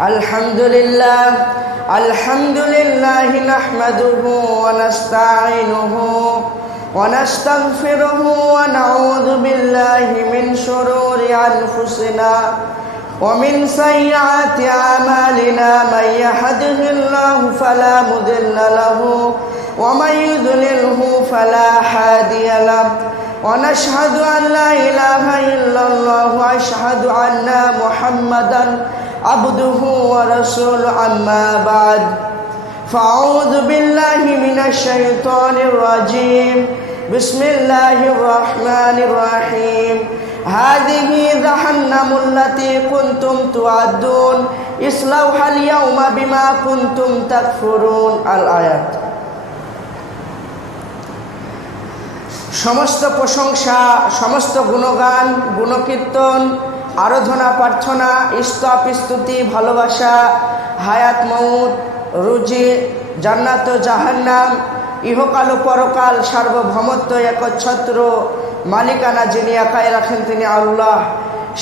الحمد لله الحمد لله نحمده ونستعينه ونستغفره ونعوذ بالله من شرور أنفسنا ومن سيئات أعمالنا من يهده الله فلا مضل له ومن يضلله فلا هادي له ونشهد أن لا إله إلا الله وأشهد أن محمدا عبده ورسوله أما بعد فأعوذ بالله من الشيطان الرجيم بسم الله الرحمن الرحيم هذه جهنم التي كنتم توعدون اصلوها اليوم بما كنتم تكفرون الآيات সমস্ত প্রশংসা সমস্ত গুণগান গুণকীর্তন আরাধনা, প্রার্থনা স্তব স্তুতি, ভালোবাসা, হায়াত মৌত রুজি, জান্নাত জাহান্নাম, ইহকাল ও পরকাল, সার্বভৌমত্ব, একচ্ছত্র, মালিকানা যিনি একাই রাখেন তিনি আল্লাহ।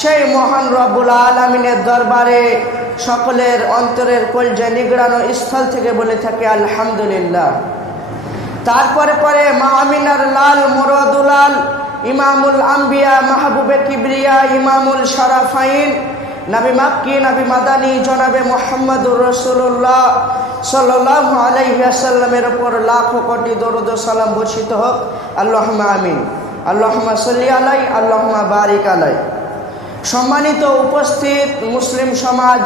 সেই মহান রব্বুল আলমিনের দরবারে সকলের অন্তরের কলজে নিগড়ানো স্থল থেকে বলে থাকে, আলহামদুলিল্লাহ। তারপরে পরে মাহমিনার লাল মোরদুলাল ইমামুল আম্বিয়া, মাহবুবে কিবরিয়া, ইমামুল শরাফাইন, নবী মাক্কি, নবী মাদানী, জনাবে মোহাম্মদুর রসুল্লাহ সাল্লাহ আলাইসাল্লামের ওপর লাখো কোটি দরুদ সালাম বর্ষিত হোক। আল্লাহ আমিন। আল্লাহমা সাল্লি আলাই আল্লাহমা বারিক আলাই। সম্মানিত উপস্থিত মুসলিম সমাজ,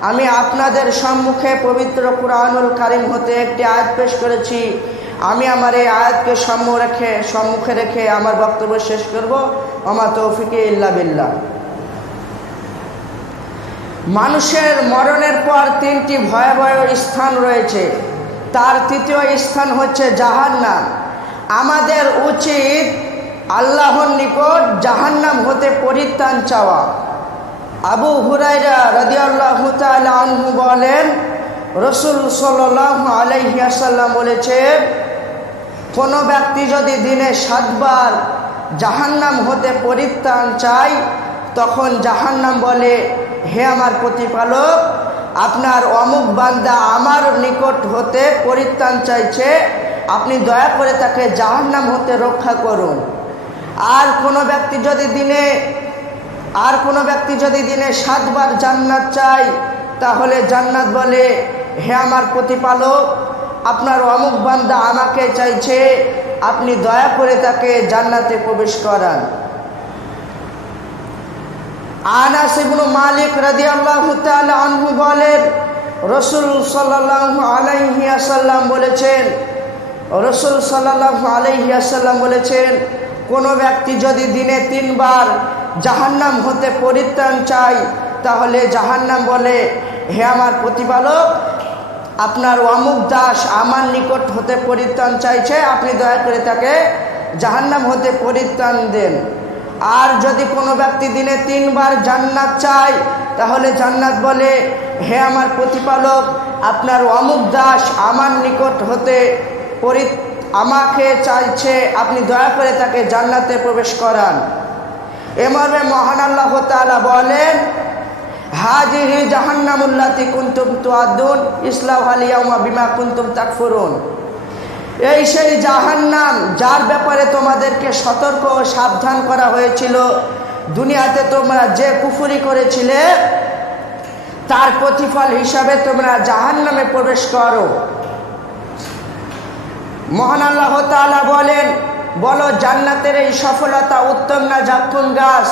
আমি আপনাদের সম্মুখে পবিত্র কুরআনুল কারিম হতে একটি আয়াত পেশ করেছি। আমি আমার এই আয়াতকে সম্মুখ রেখে, সম্মুখে রেখে আমার বক্তব্য শেষ করব। আমার তৌফিকে ইল্লা বিল্লাহ। মানুষের মরণের পর তিনটি ভয়াবহ স্থান রয়েছে। তার তৃতীয় স্থান হচ্ছে জাহান্নাম। আমাদের উচিত আল্লাহর নিকট জাহান্নাম হতে পরিত্রাণ চাওয়া। আবু হুরাইরা রদি আল্লাহ আনহু বলেন, রসুল সাল্লাহ আলাইসাল্লাম বলেছে কোনো ব্যক্তি যদি দিনে সাতবার জাহান্নাম হতে পরিত্রাণ চায়, তখন জাহান্নাম বলে, হে আমার প্রতিপালক, আপনার অমুক বান্দা আমার নিকট হতে পরিত্রাণ চাইছে, আপনি দয়া করে তাকে জাহান্নাম হতে রক্ষা করুন। আর কোনো ব্যক্তি যদি দিনে, আর কোনো ব্যক্তি যদি দিনে সাতবার জান্নাত চায়, তাহলে জান্নাত বলে, হে আমার প্রতিপালক আপনার অমুক বান্দা আমাকে চাইছে, আপনি দয়া করে তাকে জান্নাতে প্রবেশ করান। আনাস ইবনু মালিক রাদিয়াল্লাহু তাআলা আনহু বলেন, রসুল সাল্লাল্লাহু আলাইহি আসাল্লাম বলেছেন, রসুল সাল্লাল্লাহু আলাইহি আসাল্লাম বলেছেন, কোনো ব্যক্তি যদি দিনে তিনবার জাহান্নাম হতে পরিত্রাণ চায়, তাহলে জাহান্নাম বলে, হে আমার প্রতিপালক আপনার অমুক দাস আমার নিকট হতে পরিত্রাণ চাইছে, আপনি দয়া করে তাকে জাহান্নাম হতে পরিত্রাণ দেন। আর যদি কোনো ব্যক্তি দিনে তিনবার জান্নাত চায়, তাহলে জান্নাত বলে, হে আমার প্রতিপালক, আপনার অমুক দাস আমার নিকট হতে পরি আমাকে চাইছে, আপনি দয়া করে তাকে জান্নাতে প্রবেশ করান। এমর্মে মহান আল্লাহ তালা বলেন হাজিহি জাহান্নামুল্লাতি কুন্তুম তুয়াদুন ইসলাম আলিয়াউমা বিমা কুন্তুম তাকফুরুন। এই সেই জাহান্নাম, যার ব্যাপারে তোমাদেরকে সতর্ক ও সাবধান করা হয়েছিল, দুনিয়াতে তোমরা যে কুফুরি করেছিলে, তার প্রতিফল হিসাবে তোমরা জাহান্নামে প্রবেশ করো। মহান আল্লাহ তালা বলেন, বলো জান্নাতের এই সফলতা উত্তম না জাকুন গাছ?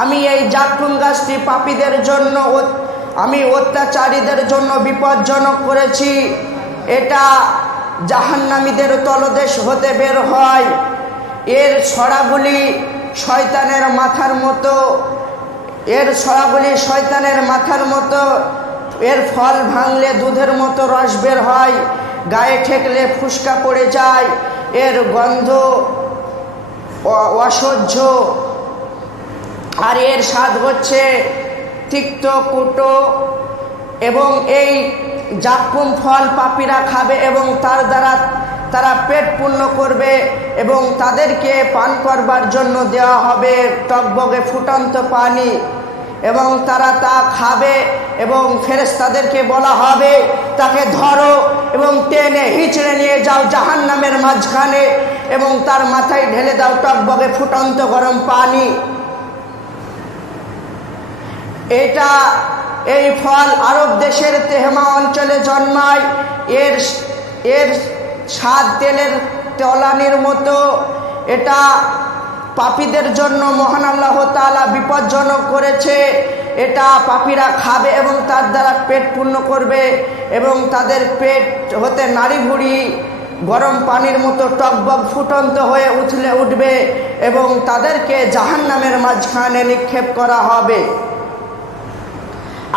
আমি এই জাকুন গাছটি পাপীদের জন্য আমি অত্যাচারীদের জন্য বিপজ্জনক করেছি। এটা জাহান্নামীদের তলদেশ হতে বের হয়। এর ছড়াগুলি শয়তানের মাথার মতো। এর ছড়াগুলি শয়তানের মাথার মতো। এর ফল ভাঙলে দুধের মতো রস বের হয়। গায়ে ঠেকলে ফুসকা পড়ে যায়। এর গন্ধ অসহ্য আর এর স্বাদ হচ্ছে তিক্ত, কুটো এবং এই জাকুম ফল পাপিরা খাবে এবং তার দ্বারা তারা পেট পূর্ণ করবে এবং তাদেরকে পান করবার জন্য দেওয়া হবে টকবগে ফুটন্ত পানি এবং তারা তা খাবে এবং ফেরেস তাদেরকে বলা হবে, তাকে ধরো এবং টেনে হিচড়ে নিয়ে যাও জাহান নামের মাঝখানে এবং তার মাথায় ঢেলে দাও টকবগে ফুটন্ত গরম পানি। এটা এই ফল আরব দেশের তেহমা অঞ্চলে জন্মায়। এর এর স্বাদ তেলের তলানির মতো। এটা পাপীদের জন্য মহান আল্লাহ তালা বিপজ্জনক করেছে। এটা পাপীরা খাবে এবং তার দ্বারা পেট পূর্ণ করবে এবং তাদের পেট হতে নাড়ি ভুড়ি, গরম পানির মতো টকবক ফুটন্ত হয়ে উঠলে উঠবে এবং তাদেরকে জাহান নামের মাঝখানে নিক্ষেপ করা হবে।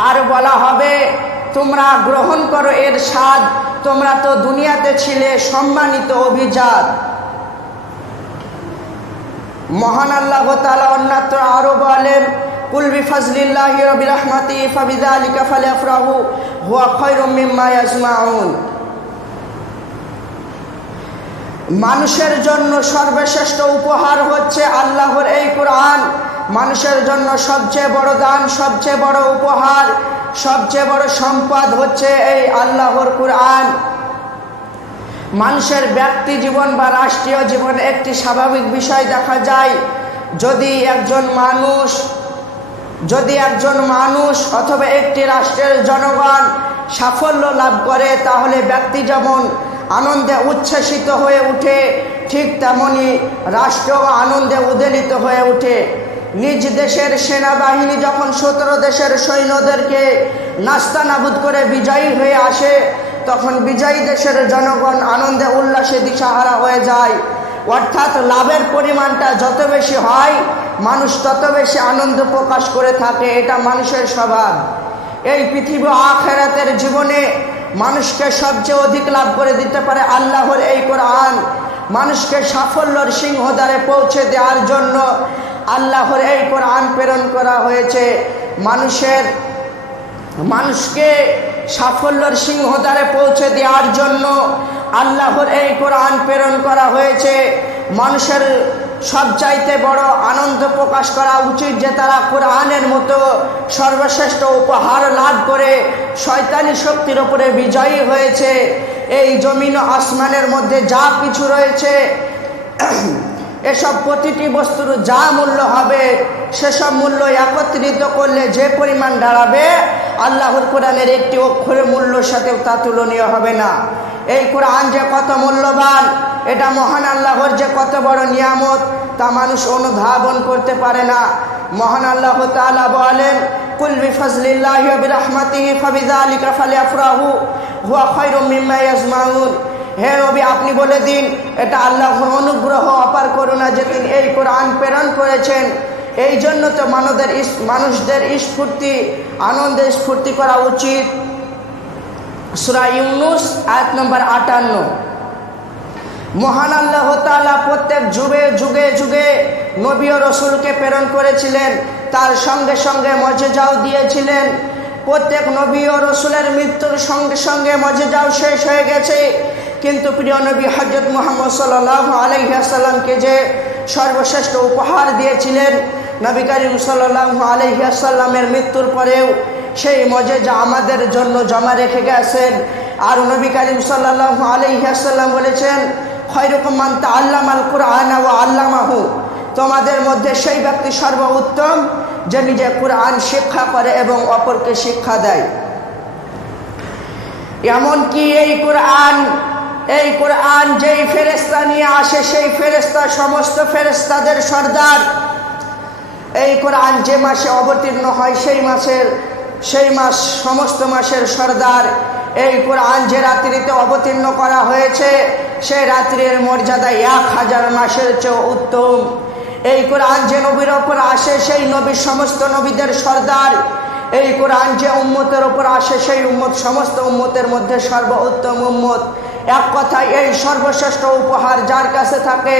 আর বলা হবে, তোমরা গ্রহণ করো এর স্বাদ, তোমরা তো দুনিয়াতে ছিলে সম্মানিত অভিজাত। মহান আল্লাহ তালা অন্যত্র আরও বলেন কুলবি ফজলিল্লাহি রবি রহমাতি ফাবিদা আলিকা ফালে আফরাহু হুয়া খৈরুম মিম্মা ইয়াজমাউন। মানুষের জন্য সর্বশ্রেষ্ঠ উপহার হচ্ছে আল্লাহর এই কোরআন। মানুষের জন্য সবচেয়ে বড় দান, সবচেয়ে বড় উপহার, সবচেয়ে বড় সম্পদ হচ্ছে এই আল্লাহর কুরআন। মানুষের ব্যক্তি জীবন বা রাষ্ট্রীয় জীবনে একটি স্বাভাবিক বিষয় দেখা যায়। যদি একজন মানুষ, যদি একজন মানুষ অথবা একটি রাষ্ট্রের জনগণ সাফল্য লাভ করে, তাহলে ব্যক্তি যেমন আনন্দে উচ্ছ্বাসিত হয়ে উঠে, ঠিক তেমনি রাষ্ট্র আনন্দে উদ্বেলিত হয়ে ওঠে নিজ দেশের সেনাবাহিনী যখন সতেরো দেশের সৈন্যদেরকে নাস্তা নাবুদ করে বিজয়ী হয়ে আসে, তখন বিজয়ী দেশের জনগণ আনন্দে উল্লাসে দিশাহারা হয়ে যায়। অর্থাৎ লাভের পরিমাণটা যত বেশি হয়, মানুষ তত বেশি আনন্দ প্রকাশ করে থাকে, এটা মানুষের স্বভাব। এই পৃথিবী আখেরাতের জীবনে মানুষকে সবচেয়ে অধিক লাভ করে দিতে পারে আল্লাহর এই কোরআন। মানুষকে সাফল্যর সিংহদ্বারে পৌঁছে দেওয়ার জন্য আল্লাহর এই কোরআন প্রেরণ করা হয়েছে। মানুষের, মানুষকে সাফল্যর সিংহদ্বারে পৌঁছে দেওয়ার জন্য আল্লাহর এই কোরআন প্রেরণ করা হয়েছে। মানুষের সবচাইতে বড় আনন্দ প্রকাশ করা উচিত যে তারা কোরআনের মতো সর্বশ্রেষ্ঠ উপহার লাভ করে শয়তানি শক্তির ওপরে বিজয়ী হয়েছে। এই জমিন আসমানের মধ্যে যা কিছু রয়েছে এসব প্রতিটি বস্তুর যা মূল্য হবে, সেসব মূল্য একত্রিত করলে যে পরিমাণ দাঁড়াবে, আল্লাহর কোরআনের একটি অক্ষরের মূল্যর সাথেও তা তুলনীয় হবে না। এই কোরআন যে কত মূল্যবান, এটা মহান আল্লাহর যে কত বড় নিয়ামত, তা মানুষ অনুধাবন করতে পারে না। মহান আল্লাহ তাআলা বলেন, কুল বিফজলিল্লাহি ওয়া বিরহমাতিহি ফাবিযালিকা ফালিয়াফরাহু, হুয়া খায়রুম মিম্মা হে নবী, আপনি বলে দিন, এটা আল্লাহর অনুগ্রহ অপার করুণা যে তিনি এই কোরআন প্রেরণ করেছেন। এই জন্য তো মানবদের মানুষদের স্ফূর্তি, আনন্দে স্ফূর্তি করা উচিত। সুরা ইউনুস, আয়াত নম্বর আটান্ন। মহান আল্লাহ তাআলা প্রত্যেক যুগে যুগে যুগে নবী ও রসুলকে প্রেরণ করেছিলেন। তার সঙ্গে সঙ্গে মজেজাও দিয়েছিলেন। প্রত্যেক নবী ও রসুলের মৃত্যুর সঙ্গে সঙ্গে মজেজাও শেষ হয়ে গেছে। কিন্তু প্রিয় নবী হজরত মোহাম্মদ সাল্লাহ আলহিহাসাল্লামকে যে সর্বশ্রেষ্ঠ উপহার দিয়েছিলেন, নবী করিম সাল্লাহ আলহিহাসাল্লামের মৃত্যুর পরেও সেই মজেজা আমাদের জন্য জমা রেখে গেছেন। আর নবী করিম সাল্লাহ আলহিহাসাল্লাম বলেছেন খয়রকম মানতা আল্লাম আল কুরআন ও আল্লামাহু। তোমাদের মধ্যে সেই ব্যক্তি সর্বোত্তম যে নিজে কোরআন শিক্ষা করে এবং অপরকে শিক্ষা দেয়। এমনকি এই কোরআন এই কোরআন যেই ফেরেস্তা নিয়ে আসে, সেই ফেরেস্তা সমস্ত ফেরেস্তাদের সর্দার। এই কোরআন যে মাসে অবতীর্ণ হয়, সেই মাসের, সেই মাস, সমস্ত মাসের সর্দার। এই কোরআন যে রাত্রিতে অবতীর্ণ করা হয়েছে, সেই রাত্রির মর্যাদা এক হাজার মাসের চেয়ে উত্তম। এই কোরআন যে নবীর ওপর আসে, সেই নবীর সমস্ত নবীদের সর্দার। এই কোরআন যে উম্মতের ওপর আসে, সেই উম্মত, সমস্ত উম্মতের মধ্যে সর্ব উত্তম উম্মত। এক কথায় এই সর্বশ্রেষ্ঠ উপহার যার কাছে থাকে,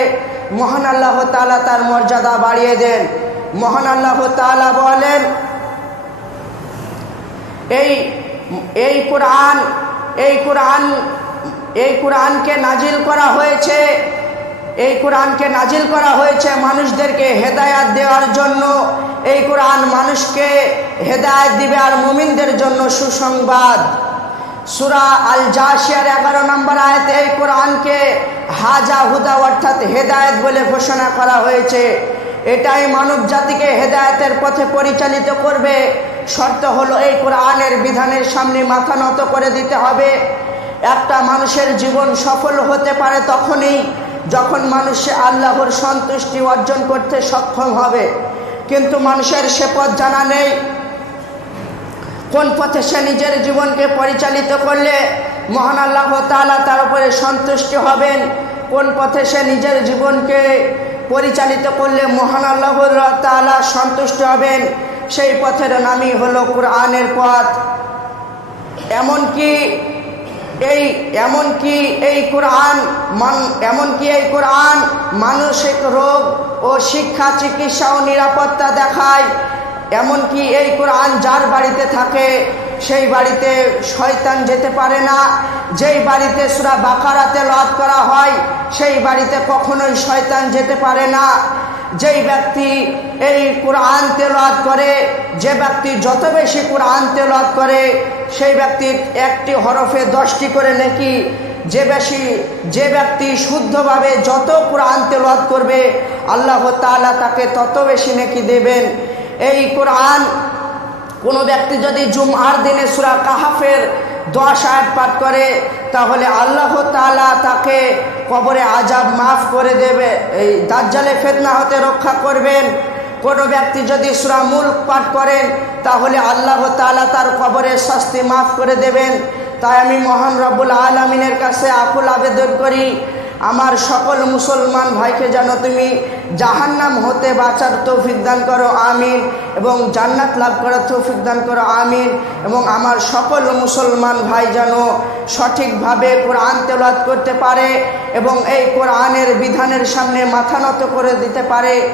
মহান আল্লাহ তালা তার মর্যাদা বাড়িয়ে দেন। মহান আল্লাহ তালা বলেন, এই এই কোরআন এই কোরআন, এই কোরআনকে নাজিল করা হয়েছে, এই কোরআনকে নাজিল করা হয়েছে মানুষদেরকে হেদায়াত দেওয়ার জন্য। এই কোরআন মানুষকে হেদায়ত দিবে আর মুমিনদের জন্য সুসংবাদ। সুরা আল জাসিয়ার এগারো নম্বর আয়তে এই কোরআনকে হাজা হুদা অর্থাৎ হেদায়েত বলে ঘোষণা করা হয়েছে। এটাই মানব জাতিকে হেদায়েতের পথে পরিচালিত করবে। শর্ত হলো এই কোরআনের বিধানের সামনে মাথা নত করে দিতে হবে। একটা মানুষের জীবন সফল হতে পারে তখনই যখন মানুষে আল্লাহর সন্তুষ্টি অর্জন করতে সক্ষম হবে। কিন্তু মানুষের সে পথ জানা নেই। কোন পথে সে নিজের জীবনকে পরিচালিত করলে মহান আল্লাহ তালা তার উপরে সন্তুষ্ট হবেন? কোন পথে সে নিজের জীবনকে পরিচালিত করলে মহান আল্লাহ তালা সন্তুষ্ট হবেন? সেই পথের নামই হলো কোরআনের পথ। এমনকি এই এমনকি এই কোরআন মান, এমনকি এই কোরআন মানসিক রোগ ও শিক্ষা, চিকিৎসা ও নিরাপত্তা দেখায়। এমনকি এই কোরআন যার বাড়িতে থাকে, সেই বাড়িতে শয়তান যেতে পারে না। যেই বাড়িতে সুরা বাকারাতে লাভ করা হয়, সেই বাড়িতে কখনোই শয়তান যেতে পারে না। যেই ব্যক্তি এই কোরআন তেলাদ করে, যে ব্যক্তি যত বেশি কোরআন তেলাদ করে, সেই ব্যক্তির একটি হরফে দশটি করে নাকি। যে বেশি, যে ব্যক্তি শুদ্ধভাবে যত কোরআন তেলাদ করবে, আল্লাহ তালা তাকে তত বেশি নাকি দেবেন। এই কোরআন, কোনো ব্যক্তি যদি জুমআর দিনে সুরা কাহাফের দশ আয়াত পাঠ করে, তাহলে আল্লাহ তালা তাকে কবরে আজাব মাফ করে দেবে, এই দাজ্জালে ফেতনা হতে রক্ষা করবেন। কোনো ব্যক্তি যদি সুরা মুল্ক পাঠ করেন, তাহলে আল্লাহ তালা তার কবরের শাস্তি মাফ করে দেবেন। তাই আমি মহান রব্বুল আলমিনের কাছে আকুল আবেদন করি আমার সকল মুসলমান ভাইকে যেন তুমি জাহান্নাম হতে বাঁচার তৌফিক দান করো, আমিন। এবং জান্নাত লাভ করার তৌফিক দান করো, আমিন। এবং আমার সকল মুসলমান ভাই যেন সঠিকভাবে কোরআন তেলাদ করতে পারে এবং এই কোরআনের বিধানের সামনে মাথা নত করে দিতে পারে।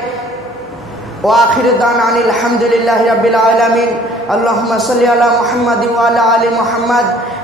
ও আখির আনিল আহমদুলিল্লাহ রাবিল আলমিন। আল্লাহ সাল্লি আল্লাহ মোহাম্মদ আলা আলী মোহাম্মদ।